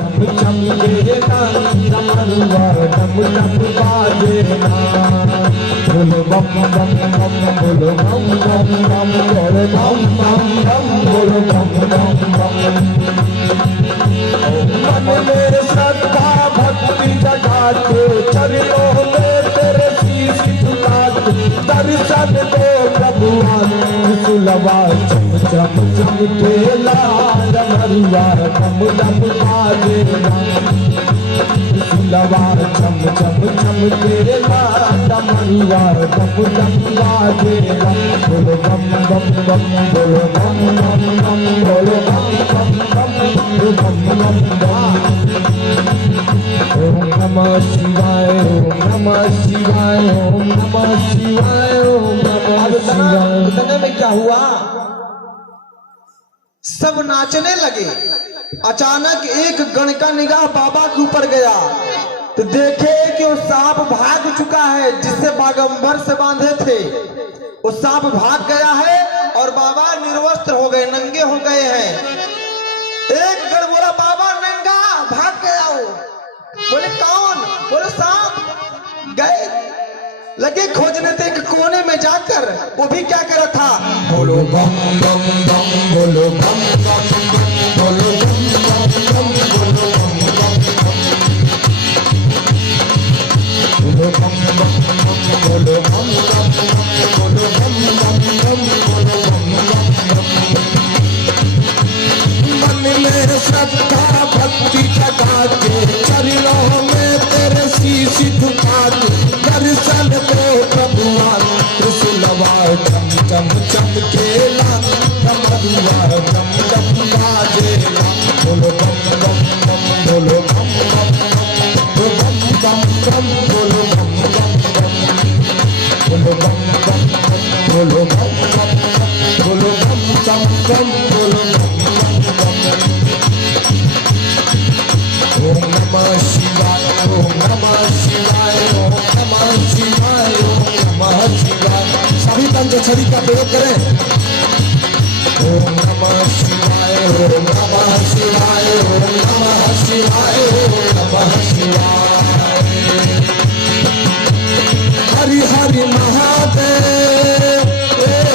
चम चम देना डमरुआ डम डम बाजेना बोलो बम बम बम बोलो बम बम बम बोलो बम बम बम बोलो बम बम बम। मन में श्रद्धा भक्ति जगा के चरणों में तेरे शीश झुका के दर्शन दो प्रभुआ सुलवा चम चम चमकेला डमरुआ डम डम बाजेला सुलवा चम चम चमकेला डमरुआ डम डम बाजेला बोलो बम बम बम बोलो बम बम बम बोलो बम बम बम बोलो बम बम बम। ओम नमः शिवाय ओम नमः शिवाय ओम नमः शिवाय ओम नमः शिवाय। इतने में क्या हुआ, सब नाचने लगे। अचानक एक गण का निगाह बाबा के ऊपर गया तो देखे कि वो सांप भाग चुका है जिससे बागंबर से बांधे थे। वो सांप भाग गया है और बाबा निर्वस्त्र हो गए, नंगे हो गए हैं। एक गण बोला बाबा नंगा भाग गया वो। बोले कौन? बोले सांप। गए लगे खोजने थे एक कोने में जाकर, वो भी क्या कर रहा था, बोलो बम बम बम बोलो बम बम बम बोलो बम बम बम बोलो बम बम बोलो बम बम बम बोलो बम बम बम बोलो बम बम बम बोलो बम बम बम। मन में श्रद्धा भक्ति जगा के चरणों में तेरे शीश झुका के दर्शन दो प्रभुआ सुलवा चम चम चमकेला डमरुआ डम डम बाजेला बोलो बम बम बम बोलो बम बम बम बोलो बम बम बम बोलो बम बम बम बोलो बम बम बम बोलो बम बम बम बोलो बम बम बम। ओम नमः शिवाय ओम नमः शिवाय ओम नमः शिवाय ओम नमः शिवाय। सभी पंचछड़ी का प्रयोग करें। ओम नमः शिवाय ओम नमः शिवाय ओम नमः शिवाय ओम नमः शिवाय। हरि हरि महादेव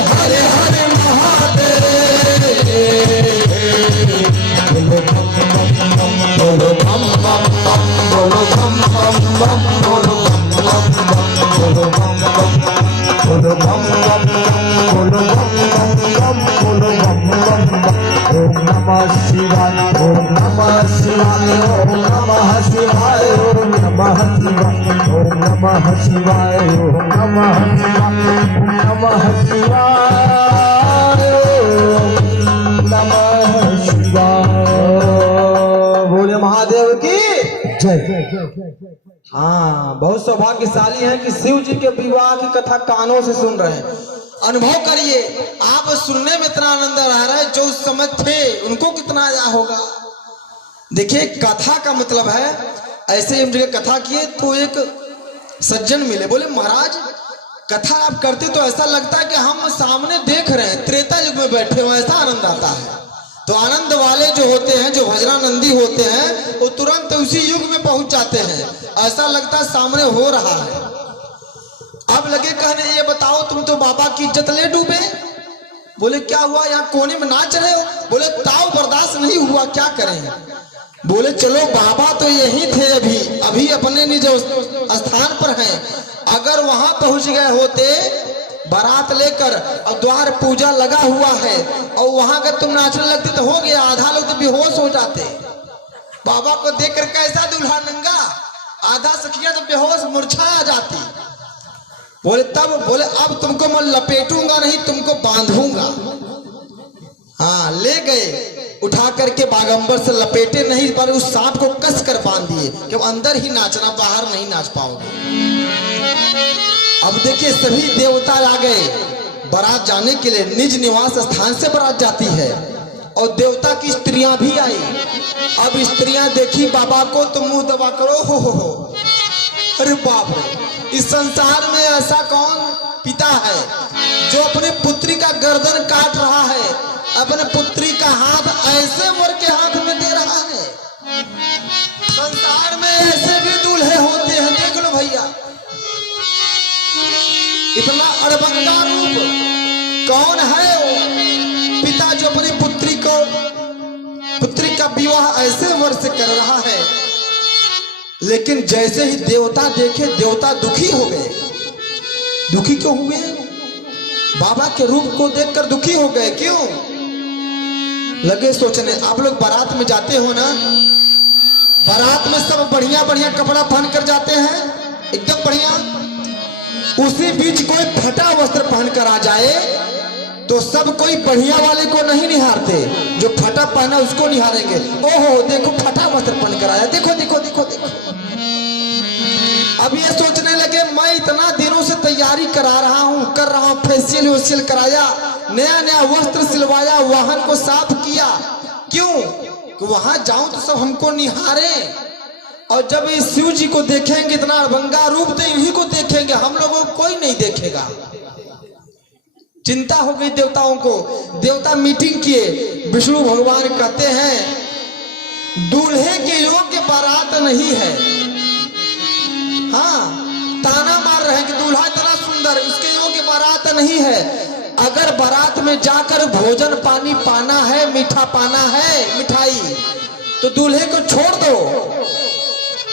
हरे हरे महादेव बोलो बम बम बम बोलो बम बम बम बोलो बम बम बम बोलो बम बम बम बोलो बम बम बोलो बम बम बम बोलो बम बम बम बोलो बम बम बम। ओम नमः शिवाय ओम नमः शिवाय ओम नमः शिवाय ओम नमः शिवाय ओम नमः शिवाय ओम नमः शिवाय ओम नमः शिवाय ओम नमः शिवाय। बोले महादेव की जय। हाँ, बहुत सौभाग्यशाली हैं कि शिव जी के विवाह की कथा कानों से सुन रहे हैं। अनुभव करिए, आप सुनने में इतना आनंद आ रहा है, जो उस समय थे उनको कितना आया होगा। देखिए, कथा का मतलब है, ऐसे हम जगह कथा किए तो एक सज्जन मिले, बोले महाराज कथा आप करते तो ऐसा लगता है कि हम सामने देख रहे हैं, त्रेता युग में बैठे हुए, ऐसा आनंद आता है। तो आनंद वाले जो होते हैं, जो भजनानंदी होते हैं, वो तुरंत उसी युग में पहुंच जाते हैं, ऐसा लगता है सामने हो रहा है। अब लगे कहने, ये बताओ तुम तो बाबा की इज्जत ले डूबे। बोले क्या हुआ, यहाँ कोने में नाच रहे हो। बोले ताव बर्दाश्त नहीं हुआ, क्या करें। बोले चलो बाबा तो यही थे, अभी अपने निज स्थान पर हैं। अगर वहां पहुंच गए होते बारात लेकर और द्वार पूजा लगा हुआ है और वहां का तुम नाचने लगते तो हो गया, आधा लोग तो बेहोश हो जाते। बाबा को देखकर कैसा दूल्हा नंगा, आधा सखिया तो बेहोश मूर्छा आ जाती। बोले तब बोले अब तुमको मैं लपेटूंगा नहीं, तुमको बांधूंगा। हाँ, ले गए उठा करके बागंबर से, लपेटे नहीं पर उस सांप को कस कर बांध दिए कि अंदर ही नाचना, बाहर नहीं नाच पाओगे। अब देखिए सभी देवता आ गए बारात जाने के लिए, निज निवास स्थान से बारात जाती है और देवता की स्त्रियां भी आई। अब स्त्रियां देखी बाबा को तो मुंह दबा करो हो। अरे बाप रे, इस संसार में ऐसा कौन पिता है जो अपनी पुत्री का गर्दन काट रहा है, अपने पुत्री का हाथ ऐसे वर के हाथ में दे रहा है। इतना अड़बंगा रूप कौन है वो पिता जो अपनी पुत्री का विवाह ऐसे वर्ष से कर रहा है। लेकिन जैसे ही देवता देखे देवता दुखी हो गए। दुखी क्यों हुए? बाबा के रूप को देखकर दुखी हो गए। क्यों? लगे सोचने। आप लोग बारात में जाते हो ना, बारात में सब बढ़िया बढ़िया कपड़ा पहन कर जाते हैं, एकदम बढ़िया। उसी बीच कोई फटा वस्त्र पहनकर आ जाए तो सब कोई बढ़िया वाले को नहीं निहारते, जो फटा पहना उसको निहारेंगे। ओहो देखो फटा वस्त्र पहनकर आया, देखो देखो देखो देखो। अब ये सोचने लगे मैं इतना दिनों से तैयारी करा रहा हूँ, कर रहा हूँ, फेशियल वेशियल कराया, नया नया वस्त्र सिलवाया, वाहन को साफ किया। क्यों? कि वहां जाऊं तो सब हमको निहारे, और जब इस शिव जी को देखेंगे इतना अड़बंगा रूप, तो इन्हीं को देखेंगे, हम लोगों को कोई नहीं देखेगा। चिंता हो गई देवताओं को। देवता मीटिंग किए। विष्णु भगवान कहते हैं दूल्हे के योग्य बारात नहीं है। हाँ, ताना मार रहे हैं कि दूल्हा इतना सुंदर, उसके योग्य बारात नहीं है। अगर बारात में जाकर भोजन पानी पाना है, मीठा पाना है, मिठाई, तो दूल्हे को छोड़ दो।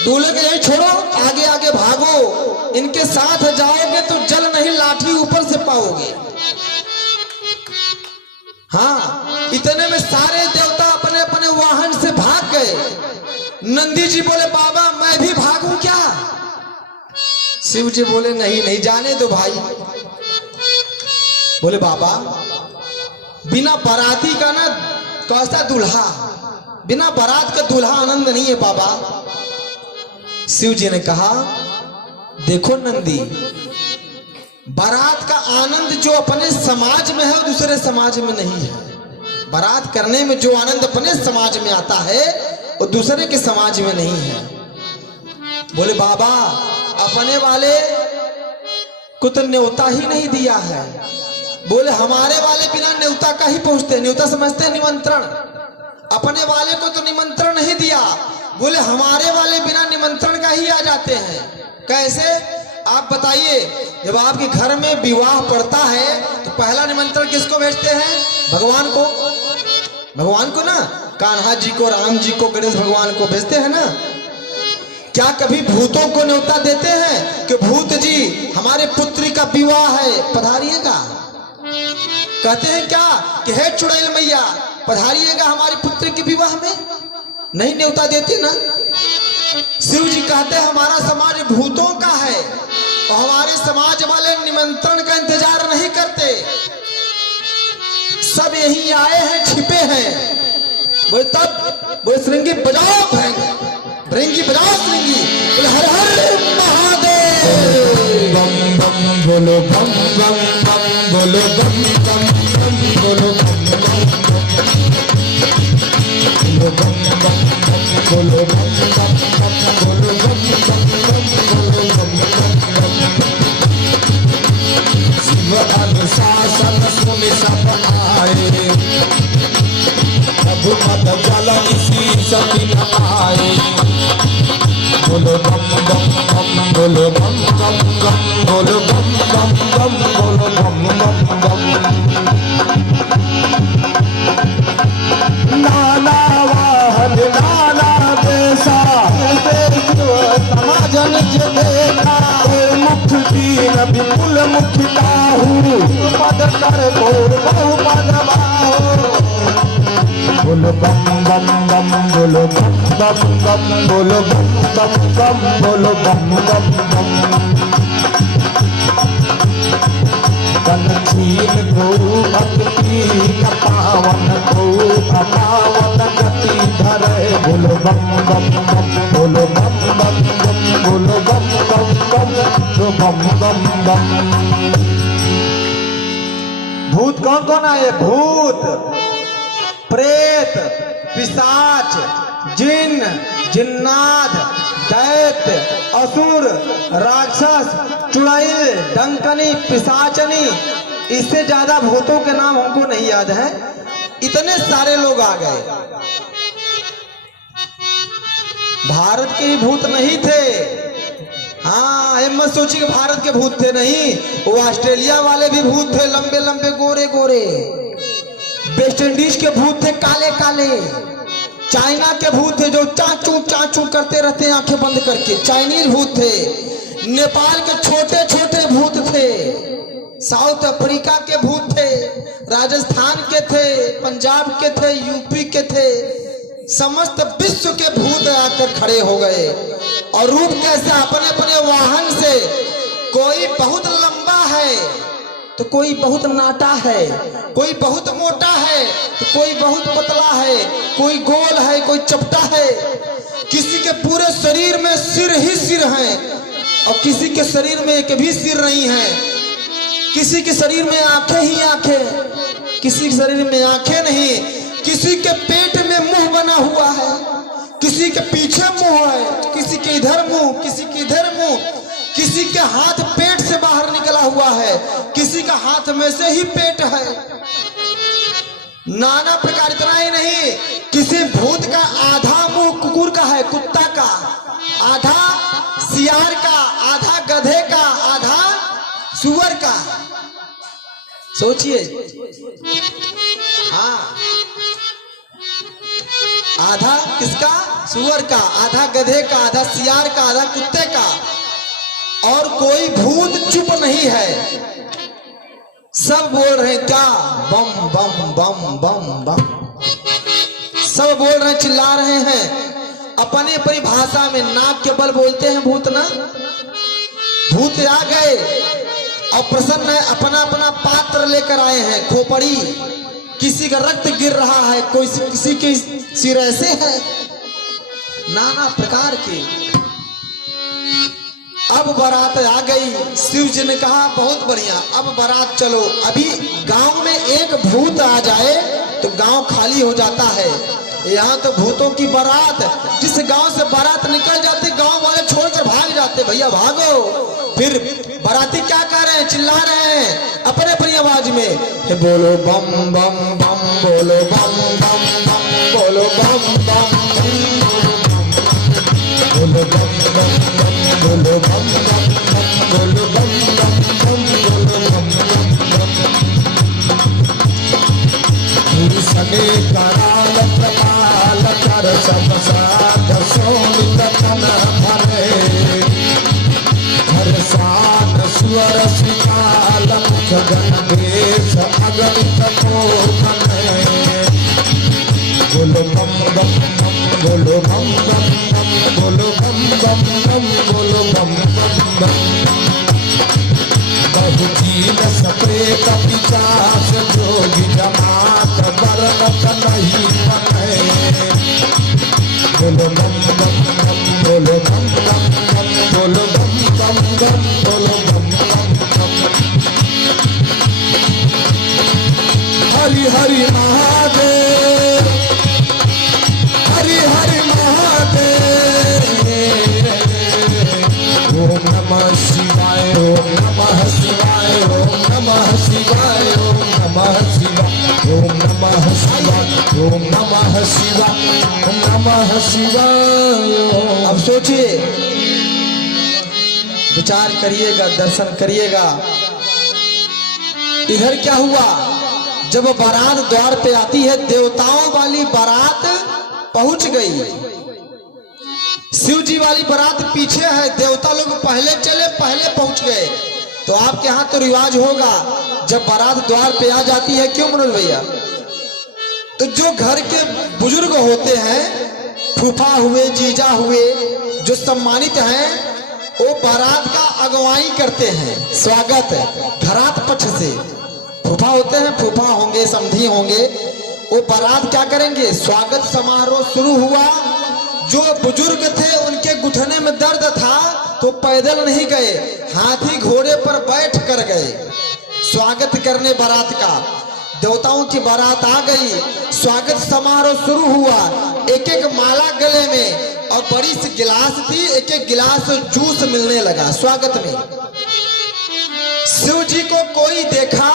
दूल्हे को यही छोड़ो, आगे आगे भागो। इनके साथ जाओगे तो जल नहीं लाठी ऊपर से पाओगे। हाँ, इतने में सारे देवता अपने अपने वाहन से भाग गए। नंदी जी बोले बाबा मैं भी भागूं क्या? शिव जी बोले नहीं नहीं, जाने दो भाई। बोले बाबा बिना बाराती का ना कैसा दूल्हा, बिना बारात का दूल्हा आनंद नहीं है बाबा। शिव जी ने कहा देखो नंदी, बारात का आनंद जो अपने समाज में है वो दूसरे समाज में नहीं है। बारात करने में जो आनंद अपने समाज में आता है वो दूसरे के समाज में नहीं है। बोले बाबा अपने वाले को तो न्योता ही नहीं दिया है। बोले हमारे वाले बिना न्योता का ही पहुंचते, न्योता समझते हैं निमंत्रण, अपने वाले को तो निमंत्रण नहीं दिया। बोले हमारे वाले बिना निमंत्रण का ही आ जाते हैं। कैसे? आप बताइए, जब आपके घर में विवाह पड़ता है तो पहला निमंत्रण किसको भेजते हैं? भगवान को, भगवान को ना, कान्हा जी को, राम जी को, गणेश भगवान को भेजते हैं ना। क्या कभी भूतों को न्योता देते हैं कि भूत जी हमारे पुत्री का विवाह है, पधारिएगा? कहते हैं क्या कि हे चुड़ैल मैया पधारिएगा हमारी पुत्री के विवाह में? नहीं न्योता देते ना। शिव जी कहते हैं हमारा समाज भूतों का है और हमारे समाज वाले निमंत्रण का इंतजार नहीं करते, सब यही आए हैं, छिपे हैं। बोले तब बोले श्रृंगी बजाओ, भृंगी बजाओ श्रृंगी। बोले हर हर महादेव, बम बम बोलो बम बम बम बोलो बम बम बम बोलो बम बम बोलो बम बम बम बोलो बम बम बम बोलो बम बम बम बोलो बम बम बम। शिव अनुशासन सुनि सब आए, प्रभु मद जल इसी सती न आए। बोलो बम बम बम बोलो बम बम बम बोलो बम बम बम बोलो बम बम बम। नाना वाहन नाना देशा, समाजन देखा मुख दीन विपुल मुख काहू, पद कर घोर बहु पद बाहु। बोलो बम बम बम बोलो बम बम बम बोलो बम बम बम बोलो बम बम बम। कनखीन गौ भक्ति पावन गौ अपावन गति धरे। बोलो बम बम बम बोलो बम बम बम बोलो बम बम बम जो बम बम बम। भूत कौन कौन आए? भूत, प्रेत, पिशाच, जिन, जिन्नात, दैत्य, असुर, राक्षस, चुड़ैल, डंकनी, पिशाचनी। इससे ज्यादा भूतों के नाम हमको नहीं याद है। इतने सारे लोग आ गए। भारत के ही भूत नहीं थे, हाँ, ये मत सोचिए कि भारत के भूत थे, नहीं, वो ऑस्ट्रेलिया वाले भी भूत थे, लंबे लंबे गोरे गोरे। वेस्ट इंडीज के भूत थे, काले काले। चाइना के भूत थे जो चाचू करते रहते हैं आंखें बंद करके, चाइनीज भूत थे। नेपाल के छोटे छोटे भूत थे। साउथ अफ्रीका के भूत थे, राजस्थान के थे, पंजाब के थे, यूपी के थे। समस्त विश्व के भूत आकर खड़े हो गए। और रूप कैसा, अपने अपने वाहन से, कोई बहुत लंबा है तो कोई बहुत नाटा है, कोई बहुत मोटा है तो कोई बहुत पतला है, कोई गोल है कोई चपटा है। किसी के पूरे शरीर में सिर ही सिर हैं और किसी के शरीर में एक भी सिर नहीं है। किसी के शरीर में आंखें ही आंखें, किसी के शरीर में आंखें नहीं। किसी के पेट में मुंह बना हुआ है, किसी के पीछे मुंह है, किसी के इधर मुंह, किसी के इधर मुंह। किसी के हाथ पेट से बाहर निकला हुआ है, किसी का हाथ में से ही पेट है। नाना प्रकार। इतना ही नहीं, किसी भूत का आधा मुंह कुकुर का है, कुत्ता का, आधा सियार का, आधा गधे का, आधा सुअर का। सोचिए, हाँ, आधा किसका, सुअर का, आधा गधे का, आधा सियार का, आधा कुत्ते का। और कोई भूत चुप नहीं है, सब बोल रहे हैं क्या, बम बम बम बम बम। सब बोल रहे हैं, चिल्ला रहे हैं अपनी अपनी भाषा में। नाक के बल बोलते हैं भूत ना। भूत आ गए और प्रसन्न है, अपना अपना पात्र लेकर आए हैं, खोपड़ी। किसी का रक्त गिर रहा है, कोई किसी के सिर ऐसे है, नाना प्रकार के। अब बारात आ गई। शिव जी ने कहा बहुत बढ़िया, अब बारात चलो। अभी गांव में एक भूत आ जाए तो गांव खाली हो जाता है। यहाँ तो भूतों की बारात, जिस गांव से बारात निकल जाती गांव वाले छोड़कर भाग जाते, भैया भागो। फिर बाराती क्या कर रहे हैं, चिल्ला रहे हैं अपने अपनी आवाज में, बोलो बम बम बम, बोलो बम बम बम, बोलो बम बम बोलो बम बम बम, बोलो बम बम बम, बोलो बम बम बम, बोलो बम बम बम। सने कराल प्रकाल कर सब साथ सोनित तन भरे, हर साथ स्वर शिकाल मुख गणेश अगणित मोहने। बोलो बम बम बम, बोलो बम बम बम, बोलो बम बम बम, बोलो बम बम बम। बहु जीव सप्रेत पिशाच जोगी जमात वर्णत नहीं बने। बोलो बम बम बम, बोलो बम बम बम, बोलो बम बम बम, बोलो बम बम बम। हरि हरि महादेव, हरि हरि महादेव। ओम नमः शिवाय, ओम नमः शिवाय, ओम नमः शिवाय, ओम नमः शिवाय, ओम नमः शिवाय, ओम नमः शिवाय, ओम नमः शिवाय। अब सोचिए, विचार करिएगा, दर्शन करिएगा। इधर क्या हुआ, जब बारात द्वार पे आती है, देवताओं वाली बारात पहुंच गई। शिव जी वाली बारात पीछे है, देवता लोग पहले चले, पहले पहुंच गए। तो आपके यहाँ तो रिवाज होगा, जब बारात द्वार पे आ जाती है, क्यों मनोज भैया, तो जो घर के बुजुर्ग होते हैं, फूफा हुए, जीजा हुए, जो सम्मानित हैं, वो बारात का अगुवाई करते हैं, स्वागत घरात पक्ष से। फूफा होते हैं, फूफा होंगे, समधी होंगे, वो बारात क्या करेंगे, स्वागत समारोह शुरू हुआ। जो बुजुर्ग थे उनके घुटने में दर्द था तो पैदल नहीं गए, हाथी घोड़े पर बैठ कर गए स्वागत करने बारात का। देवताओं की बारात आ गई, स्वागत समारोह शुरू हुआ। एक एक माला गले में और बड़ी सी गिलास थी, एक एक गिलास जूस मिलने लगा स्वागत में। शिव जी को कोई देखा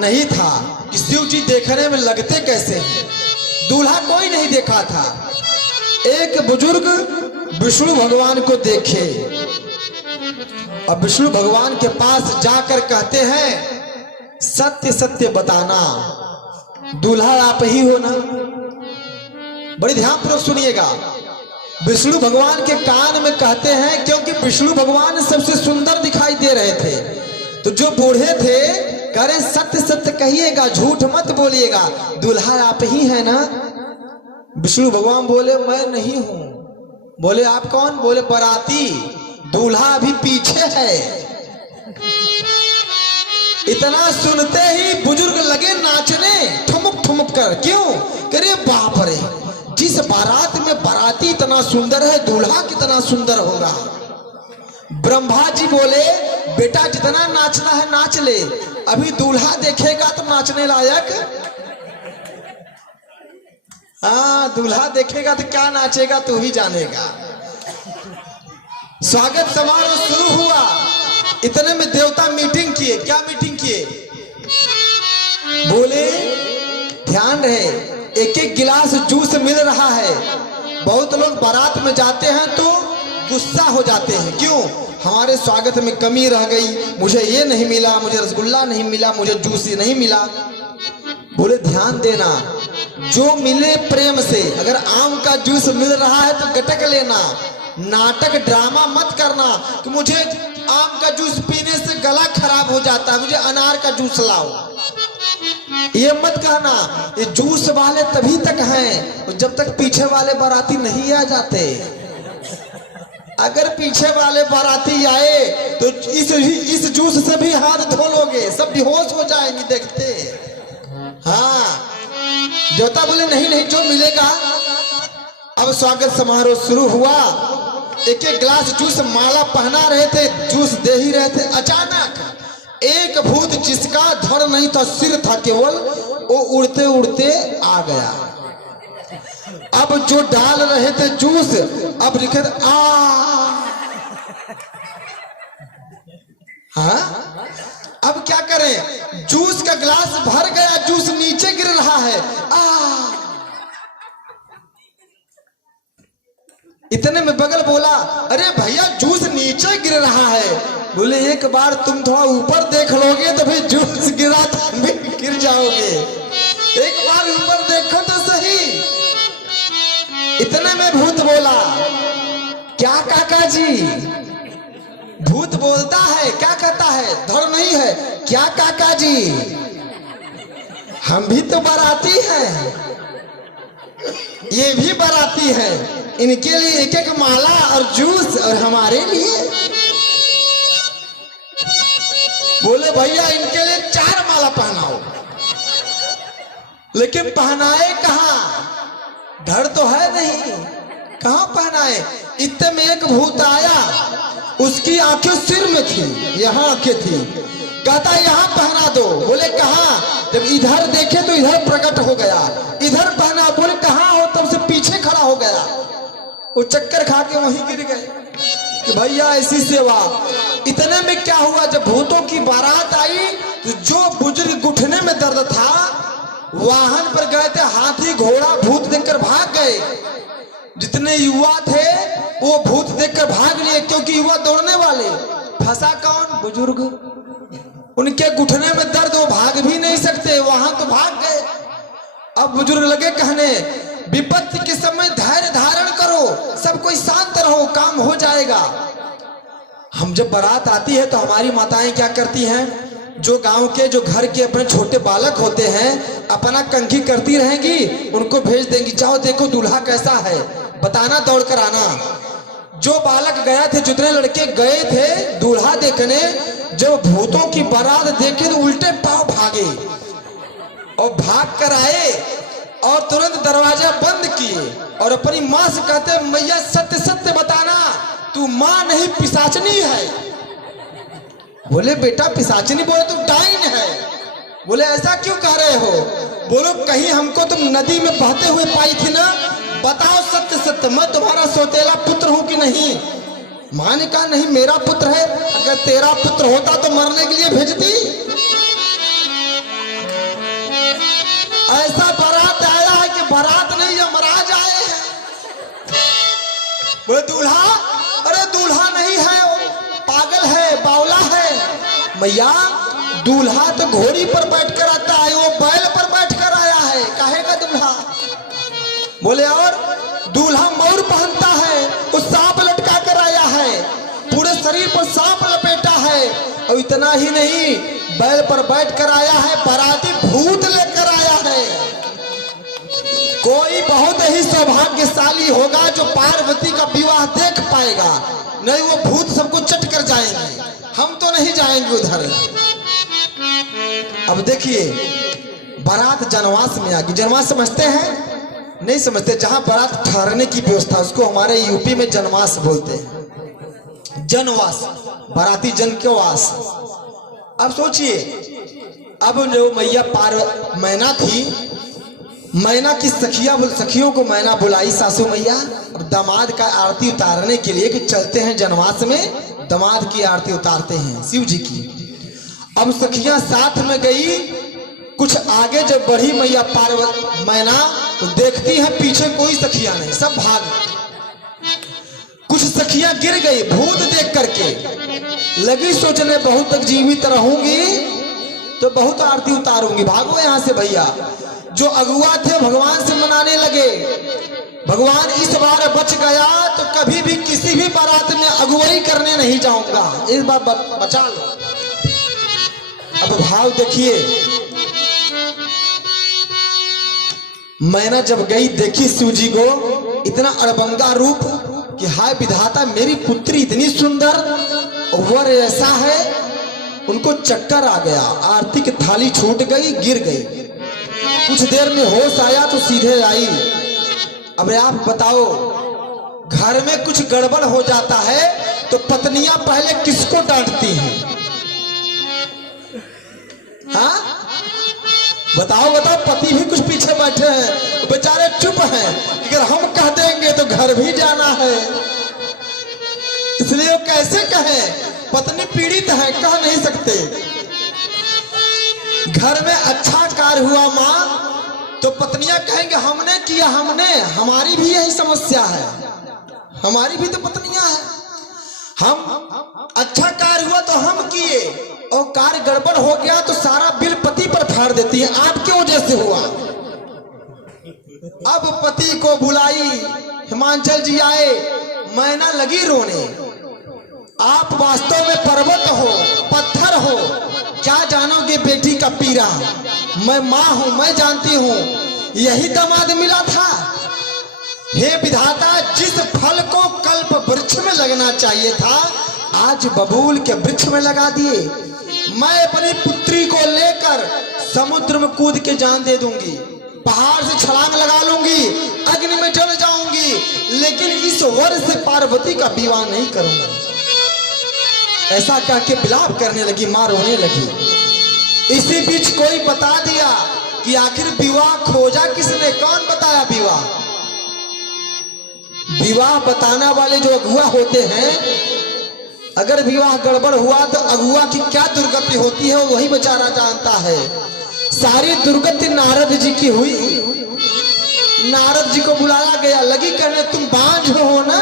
नहीं था कि शिव जी देखने में लगते कैसे हैं, दूल्हा कोई नहीं देखा था। एक बुजुर्ग विष्णु भगवान को देखे, अब विष्णु भगवान के पास जाकर कहते हैं सत्य सत्य बताना, दूल्हा आप ही हो ना। बड़ी ध्यानपूर्वक सुनिएगा। विष्णु भगवान के कान में कहते हैं, क्योंकि विष्णु भगवान सबसे सुंदर दिखाई दे रहे थे, तो जो बूढ़े थे कह रहे सत्य सत्य कहिएगा, झूठ मत बोलिएगा, दूल्हा आप ही है ना। विष्णु भगवान बोले मैं नहीं हूं। बोले आप कौन? बोले बाराती, दूल्हा अभी पीछे है। इतना सुनते ही बुजुर्ग लगे नाचने ठुमुक ठुमुक कर। क्यों? करे बाप रे, जिस बारात में बाराती इतना सुंदर है, दूल्हा कितना सुंदर होगा। ब्रह्मा जी बोले बेटा जितना नाचना है नाच ले, अभी दूल्हा देखेगा तो नाचने लायक। हाँ, दूल्हा देखेगा तो क्या नाचेगा तू ही जानेगा। स्वागत समारोह शुरू हुआ। इतने में देवता मीटिंग किए। क्या मीटिंग किए? बोले ध्यान रहे, एक एक गिलास जूस मिल रहा है। बहुत लोग बारात में जाते हैं तो गुस्सा हो जाते हैं। क्यों? हमारे स्वागत में कमी रह गई, मुझे ये नहीं मिला, मुझे रसगुल्ला नहीं मिला, मुझे जूस ही नहीं मिला। बोले ध्यान देना, जो मिले प्रेम से। अगर आम का जूस मिल रहा है तो गटक लेना। नाटक ड्रामा मत करना कि मुझे आम का जूस पीने से गला खराब हो जाता है, मुझे अनार का जूस लाओ। ये मत कहना। ये जूस वाले तभी तक हैं जब तक पीछे वाले बाराती नहीं आ जाते। अगर पीछे वाले बाराती आए तो इस जूस से भी हाथ धो लोगे, सब बेहोश हो जाएंगे देखते। हाँ, देवता बोले नहीं नहीं, जो मिलेगा। अब स्वागत समारोह शुरू हुआ। एक एक ग्लास जूस माला पहना रहे थे, जूस दे ही रहे थे। अचानक एक भूत जिसका धड़ नहीं था, सिर था केवल, वो उड़ते उड़ते आ गया। अब जो डाल रहे थे जूस, अब लिखे हाँ, अब क्या करें? जूस का ग्लास भर गया, जूस नीचे गिर रहा है। इतने में बगल बोला अरे भैया जूस नीचे गिर रहा है। बोले एक बार तुम थोड़ा ऊपर देख लोगे तो फिर जूस गिरा तुम भी गिर जाओगे, एक बार ऊपर देखो तो सही। इतने में भूत बोला क्या काका जी? भूत बोलता है, क्या कहता है? धड़ नहीं है। क्या काका जी, हम भी तो बाराती हैं, ये भी बाराती है, इनके लिए एक एक माला और जूस और हमारे लिए। बोले भैया इनके लिए 4 माला पहनाओ। लेकिन पहनाए कहां? धड़ तो है नहीं, कहां पहनाए? इतने में एक भूत आया, उसकी आंखें सिर में थी, यहाँ आंखें थी। कहता यहाँ पहना दो। बोले कहाँ? जब इधर देखे तो इधर प्रकट हो गया, इधर पहना। बोले कहाँ हो? तब से पीछे खड़ा हो गया। वो चक्कर खा के वहीं गिर गए कि भैया ऐसी सेवा। इतने में क्या हुआ, जब भूतों की बारात आई तो जो बुजुर्ग घुटने में दर्द था वाहन पर गए थे, हाथी घोड़ा भूत देखकर भाग गए। जितने युवा थे वो भूत देखकर भाग लिए, क्योंकि युवा दौड़ने वाले। फंसा कौन? बुजुर्ग। उनके घुटने में दर्द, वो भाग भी नहीं सकते, वहां तो भाग गए। अब बुजुर्ग लगे कहने विपत्ति के समय धैर्य धारण करो, सब कोई शांत रहो, काम हो जाएगा। हम जब बारात आती है तो हमारी माताएं क्या करती हैं? जो गांव के, जो घर के अपने छोटे बालक होते हैं, अपना कंघी करती रहेंगी, उनको भेज देंगी, जाओ देखो दूल्हा कैसा है, बताना, दौड़ कर आना। जो बालक गया थे, जितने लड़के गए थे दूल्हा देखने, जब भूतों की बारात देखे तो उल्टे पांव भागे और भाग कर आए और तुरंत दरवाजा बंद किए और अपनी माँ से कहते मैया सत्य सत्य बताना, तू माँ नहीं पिशाचनी है। बोले बेटा पिशाचनी? बोले तू डाइन है। बोले ऐसा क्यों कह रहे हो? बोलो कहीं हमको तुम नदी में बहते हुए पाई थी ना, बताओ सत्य सत्य, मैं तुम्हारा सौतेला पुत्र हूं कि नहीं? माँ ने कहा नहीं मेरा पुत्र है, अगर तेरा पुत्र होता तो मरने के लिए भेजती। ऐसा बारात आया है कि बारात नहीं यमराज आए हैं। बोले दूल्हा? अरे दूल्हा नहीं है, वो पागल है, मैया दूल्हा तो घोड़ी पर बैठकर आता है, वो बैल पर बैठकर आया है, काहे का दूल्हा? बोले और दूल्हा मोर पहनता है, वो सांप लटका कर आया है, पूरे शरीर पर सांप लपेटा है, और इतना ही नहीं बैल पर बैठकर आया है, बाराती भूत लेकर आया है। कोई बहुत ही सौभाग्यशाली होगा जो पार्वती का विवाह देख पाएगा, नहीं वो भूत सबको चट कर जाएंगे, हम तो नहीं जाएंगे उधर। अब देखिए बारात जनवास में आ गई। जनवास समझते हैं? नहीं समझते। जहां बारात ठहरने की व्यवस्था उसको हमारे यूपी में जनवास बोलते हैं। जनवास, बाराती जन के वास। अब सोचिए, अब जो मैया मैना थी, मैना की सखियों को मैना बुलाई सासू मैया दामाद का आरती उतारने के लिए कि चलते हैं जनवास में, दामाद की आरती उतारते हैं शिव जी की। अब सखियां साथ में गई, कुछ आगे जब बढ़ी मैया मैना तो देखती है पीछे कोई सखियां नहीं, सब भाग। कुछ सखियां गिर गई भूत देख करके, लगी सोचने बहुत तक जीवित रहूंगी तो बहुत आरती उतारूंगी, भागो यहां से भैया। जो अगुआ थे भगवान से मनाने लगे, भगवान इस बार बच गया तो कभी भी किसी भी बारात में अगुवाई करने नहीं जाऊंगा, इस बार बचा लो। अब भाव देखिए, मैना जब गई देखी शिव जी को, इतना अड़बंगा रूप कि हाय विधाता, मेरी पुत्री इतनी सुंदर, वर ऐसा है, उनको चक्कर आ गया, आरती की थाली छूट गई, गिर गई। कुछ देर में होश आया तो सीधे आई। अब आप बताओ, घर में कुछ गड़बड़ हो जाता है तो पत्नियां पहले किसको डांटती हैं? हाँ बताओ बताओ, पति भी कुछ पीछे बैठे हैं, बेचारे चुप हैं, अगर हम कह देंगे तो घर भी जाना है, इसलिए वो कैसे कहें? पत्नी पीड़ित है, कह नहीं सकते। घर में अच्छा कार्य हुआ माँ तो पत्नियां कहेंगे हमने किया, हमने, हमारी भी यही समस्या है, हमारी भी तो पत्नियां हैं। हम अच्छा कार्य हुआ तो हम किए, और कार्य गड़बड़ हो गया तो सारा बिल पति पर फाड़ देती है, आपके वजह से हुआ। अब पति को बुलाई, हिमांचल जी आए, मैना लगी रोने। आप वास्तव में पर्वत हो, पत्थर हो, क्या जानोगे बेटी का पीड़ा? मैं माँ हूं, मैं जानती हूं, यही दामाद मिला था। हे विधाता, जिस फल को कल्प वृक्ष में लगना चाहिए था आज बबूल के वृक्ष में लगा दिए। मैं अपनी पुत्री को लेकर समुद्र में कूद के जान दे दूंगी, पहाड़ से छलांग लगा लूंगी, अग्नि में जल जाऊंगी, लेकिन इस वर से पार्वती का विवाह नहीं करूंगा। ऐसा कह के विलाप करने लगी, मां रोने लगी। इसी बीच कोई बता दिया कि आखिर विवाह खोजा किसने, कौन बताया विवाह? विवाह बताना वाले जो अगुआ होते हैं, अगर विवाह गड़बड़ हुआ तो अगुआ की क्या दुर्गति होती है वही बेचारा जानता है। सारी दुर्गति नारद जी की हुई। नारद जी को बुलाया गया, लगी करने, तुम बांझ हो ना,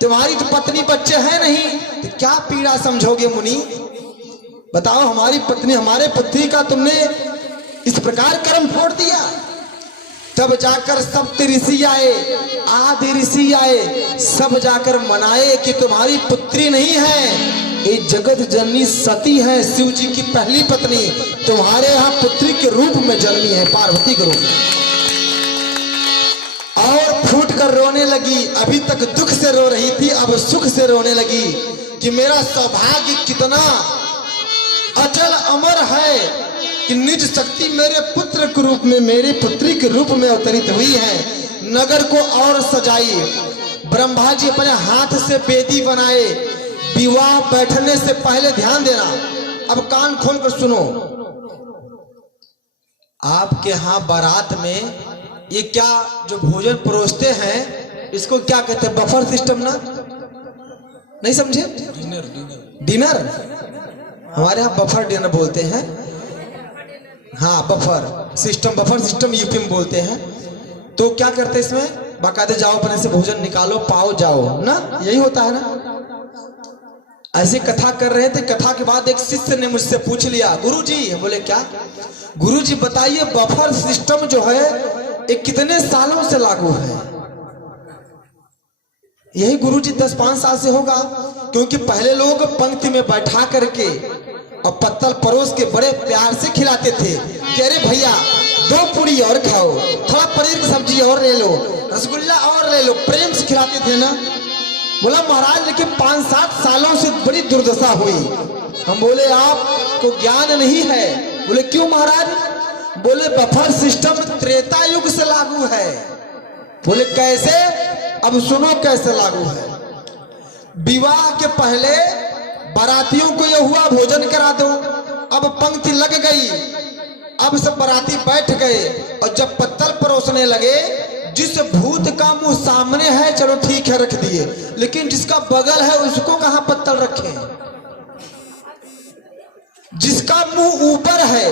तुम्हारी तो पत्नी बच्चे हैं नहीं, तो क्या पीड़ा समझोगे मुनि? बताओ, हमारी पत्नी, हमारे पति का तुमने इस प्रकार कर्म फोड़ दिया। तब जाकर सप्त ऋषि आए, आदि ऋषि आए, सब जाकर मनाए कि तुम्हारी पुत्री नहीं है, ये जगत जननी सती है, शिव जी की पहली पत्नी, तुम्हारे यहाँ पुत्री के रूप में जन्मी है, पार्वती के रूप में। और फूट कर रोने लगी। अभी तक दुख से रो रही थी, अब सुख से रोने लगी कि मेरा सौभाग्य कितना अचल अमर है कि निज शक्ति मेरे पुत्र के रूप में, मेरी पुत्री के रूप में अवतरित हुई है। नगर को और सजाई, ब्रह्मा जी अपने हाथ से बेदी बनाए। विवाह बैठने से पहले ध्यान देना, अब कान खोल कर सुनो। आपके यहाँ बारात में ये क्या जो भोजन परोसते हैं, इसको क्या कहते हैं? बफर सिस्टम ना? नहीं समझे? डिनर। हमारे यहाँ बफर डिनर बोलते हैं। हाँ, बफर सिस्टम यूपी में बोलते हैं। तो क्या करते हैं इसमें? बाकायदे जाओ, अपने से भोजन निकालो, पाओ, जाओ ना, यही होता है ना। ऐसी कथा कर रहे थे। कथा के बाद एक शिष्य ने मुझसे पूछ लिया, गुरुजी। बोले क्या? गुरुजी बताइए बफर सिस्टम जो है ये कितने सालों से लागू है? यही गुरुजी 10-5 साल से होगा, क्योंकि पहले लोग पंक्ति में बैठा करके और पत्तल परोस के बड़े प्यार से खिलाते थे कि अरे भैया 2 पूरी और खाओ, थोड़ा पनीर की सब्जी और ले लो, रसगुल्ला और ले लो, प्रेम से खिलाते थे ना। बोला महाराज लेकिन 5-7 सालों से बड़ी दुर्दशा हुई। हम बोले आपको ज्ञान नहीं है। बोले क्यों महाराज? बोले बफर सिस्टम त्रेता युग से लागू है। बोले कैसे? अब सुनो कैसे लागू है। विवाह के पहले बारातियों को यह हुआ भोजन करा दो, अब पंक्ति लग गई, अब सब बाराती बैठ गए और जब पत्तल परोसने लगे, जिस भूत का मुंह सामने है चलो ठीक है रख दिए, लेकिन जिसका बगल है उसको कहां पत्तल रखें? जिसका मुंह ऊपर है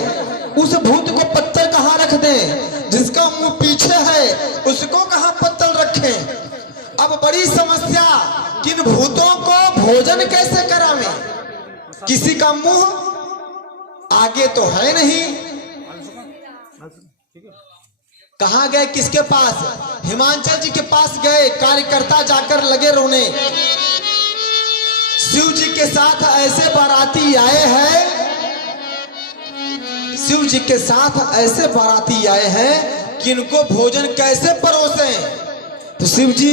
उस भूत को पत्तल कहां रख दें? जिसका मुंह पीछे है उसको कहां पत्तल रखें? अब बड़ी समस्या, किन भूतों को भोजन कैसे करावें? किसी का मुंह आगे तो है नहीं। कहां गए? किसके पास? हिमांचल जी के पास गए। कार्यकर्ता जाकर लगे रोने। शिव जी के साथ ऐसे बाराती आए हैं, शिव जी के साथ ऐसे बाराती आए हैं कि इनको भोजन कैसे परोसें? तो शिव जी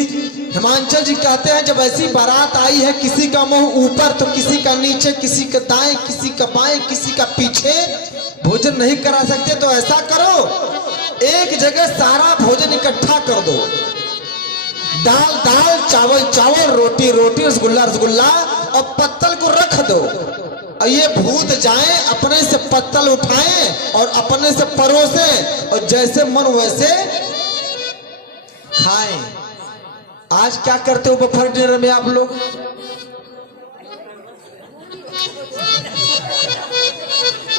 हिमांचल जी कहते हैं जब ऐसी बारात आई है, किसी का मुंह ऊपर तो किसी का नीचे, किसी का दाएं, किसी का बाएं, किसी का पीछे, भोजन नहीं करा सकते तो ऐसा करो एक जगह सारा भोजन इकट्ठा कर दो। दाल दाल, चावल चावल, रोटी रोटी, रसगुल्ला रसगुल्ला, और पत्तल को रख दो और ये भूत जाएं अपने से पत्तल उठाएं और अपने से परोसें और जैसे मन वैसे खाएं। आज क्या करते हो बफर डिनर में आप लोग?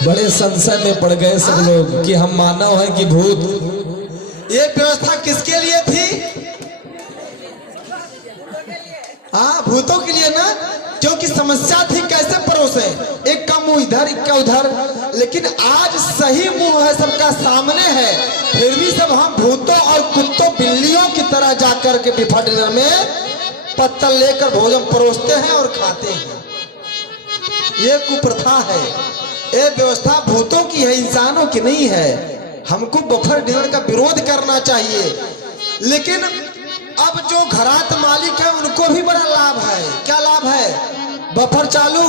बड़े संशय में पड़ गए सब लोग कि हम मानव हैं कि भूत। ये व्यवस्था किसके लिए थी? हाँ, भूतों के लिए ना, क्योंकि समस्या थी कैसे परोसे, एक का मुंह इधर एक का उधर। लेकिन आज सही मुंह है, सबका सामने है, फिर भी सब हम भूतों और कुत्तों बिल्लियों की तरह जाकर के बफर डिनर में पत्तल लेकर भोजन परोसते हैं और खाते हैं। ये कुप्रथा है। ये व्यवस्था भूतों की है, इंसानों की नहीं है। हमको बफर डिनर का विरोध करना चाहिए। लेकिन अब जो घरात मालिक है उनको भी बड़ा लाभ है। क्या लाभ है? बफर चालू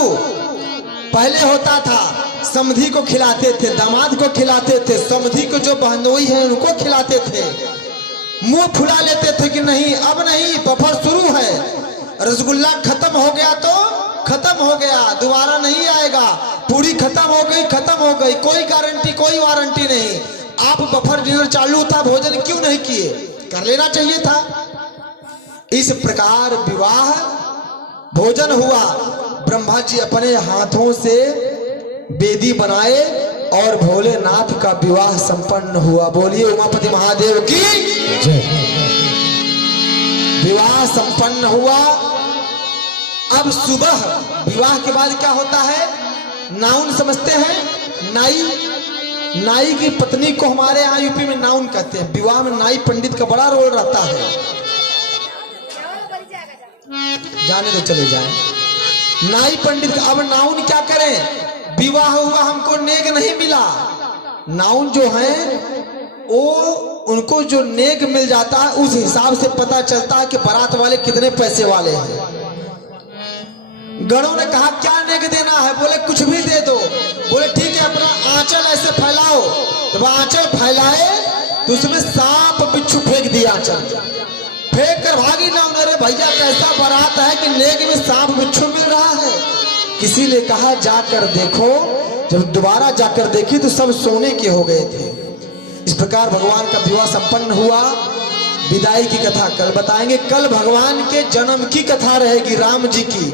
पहले होता था, समधी को खिलाते थे, दामाद को खिलाते थे, समधी को जो बहनोई है उनको खिलाते थे, मुंह फुला लेते थे कि नहीं अब नहीं, बफर शुरू है। रसगुल्ला खत्म हो गया तो खत्म हो गया, दोबारा नहीं आएगा। पूरी खत्म हो गई, कोई गारंटी कोई वारंटी नहीं। आप बफर डिनर चालू था, भोजन क्यों नहीं किए? कर लेना चाहिए था। इस प्रकार विवाह भोजन हुआ। ब्रह्मा जी अपने हाथों से वेदी बनाए और भोलेनाथ का विवाह संपन्न हुआ। बोलिए उमापति महादेव की जय। विवाह संपन्न हुआ। अब सुबह विवाह के बाद क्या होता है? नाउन समझते हैं? नाई की पत्नी को हमारे यहाँ यूपी में नाउन कहते हैं। विवाह में नाई पंडित का बड़ा रोल रहता है। जाने दो, चले जाए। नाई पंडित का। अब नाउन क्या करें? विवाह हुआ, हमको नेग नहीं मिला। नाउन जो है वो उनको जो नेग मिल जाता है उस हिसाब से पता चलता है कि बारात वाले कितने पैसे वाले हैं। गणों ने कहा क्या नेग देना है? बोले कुछ भी दे दो। बोले ठीक है, अपना आंचल ऐसे फैलाओ। जब आंचल फैलाए तो उसमें सांप बिच्छू फेंक दिया। आंचल फेंक कर भागी ना। अरे भैया कैसा बारात है कि नेग में सांप बिच्छू मिल रहा है। किसी ने कहा जाकर देखो। जब दोबारा जाकर देखी तो सब सोने के हो गए थे। इस प्रकार भगवान का विवाह संपन्न हुआ। विदाई की कथा कल बताएंगे। कल भगवान के जन्म की कथा रहेगी, राम जी की।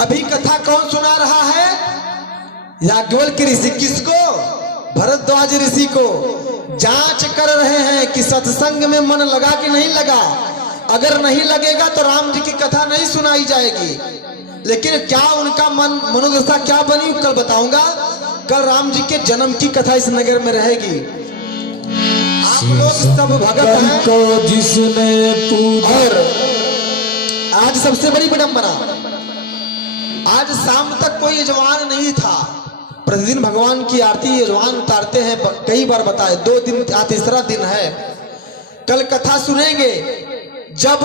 अभी कथा कौन सुना रहा है? याज्ञवल्क्य ऋषि। किसको? भरद्वाज ऋषि को। जांच कर रहे हैं कि सत्संग में मन लगा कि नहीं लगा। अगर नहीं लगेगा तो राम जी की कथा नहीं सुनाई जाएगी। लेकिन क्या उनका मनोदशा क्या बनी कल बताऊंगा। कल राम जी के जन्म की कथा इस नगर में रहेगी। आप लोग सब भगत हैं को जिसने पूजा। और आज सबसे बड़ी विडंबना, आज शाम तक कोई यजमान नहीं था। प्रतिदिन भगवान की आरती यजमान उतारते हैं, कई बार बताए, 2 दिन, आज तीसरा दिन है। कल कथा सुनेंगे जब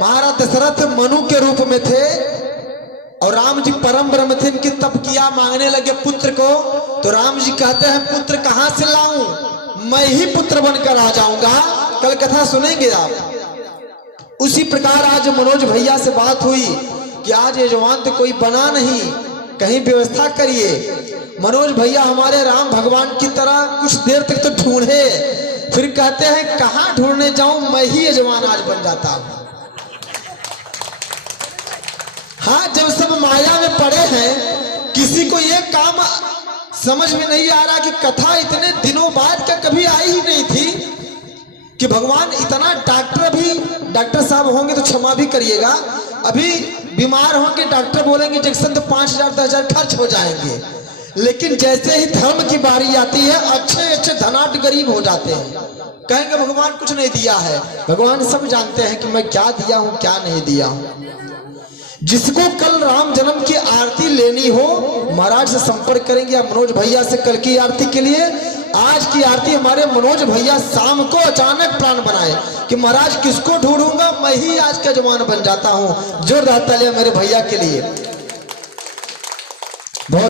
महाराज दशरथ मनु के रूप में थे और राम जी परम ब्रह्म थे, इनकी तप किया, मांगने लगे पुत्र को। तो राम जी कहते हैं पुत्र कहां से लाऊं, मैं ही पुत्र बनकर आ जाऊंगा। कल कथा सुनेंगे आप। उसी प्रकार आज मनोज भैया से बात हुई कि आज यजमान तो कोई बना नहीं, कहीं व्यवस्था करिए। मनोज भैया हमारे राम भगवान की तरह कुछ देर तक तो ढूंढे, फिर कहते हैं कहां ढूंढने जाऊं, मैं ही यजमान आज बन जाता हूं। हाँ, जब सब माया में पड़े हैं, किसी को ये काम समझ में नहीं आ रहा कि कथा इतने दिनों बाद क्या कभी आई ही नहीं थी कि भगवान इतना डॉक्टर साहब होंगे तो क्षमा भी करिएगा, अभी बीमार होंगे डॉक्टर बोलेंगे इंजेक्शन तो 5,000 10,000 खर्च हो जाएंगे, लेकिन जैसे ही धर्म की बारी आती है अच्छे धनाढ्य गरीब हो जाते हैं, कहेंगे भगवान कुछ नहीं दिया है। भगवान सब जानते हैं कि मैं क्या दिया हूं क्या नहीं दिया हूं। जिसको कल राम जन्म की आरती लेनी हो महाराज से संपर्क करेंगे या मनोज भैया से कल की आरती के लिए। आज की आरती हमारे मनोज भैया शाम को अचानक प्लान बनाए कि महाराज किसको ढूंढूंगा, मैं ही आज का जवान बन जाता हूं। जोरदार तालियां मेरे भैया के लिए।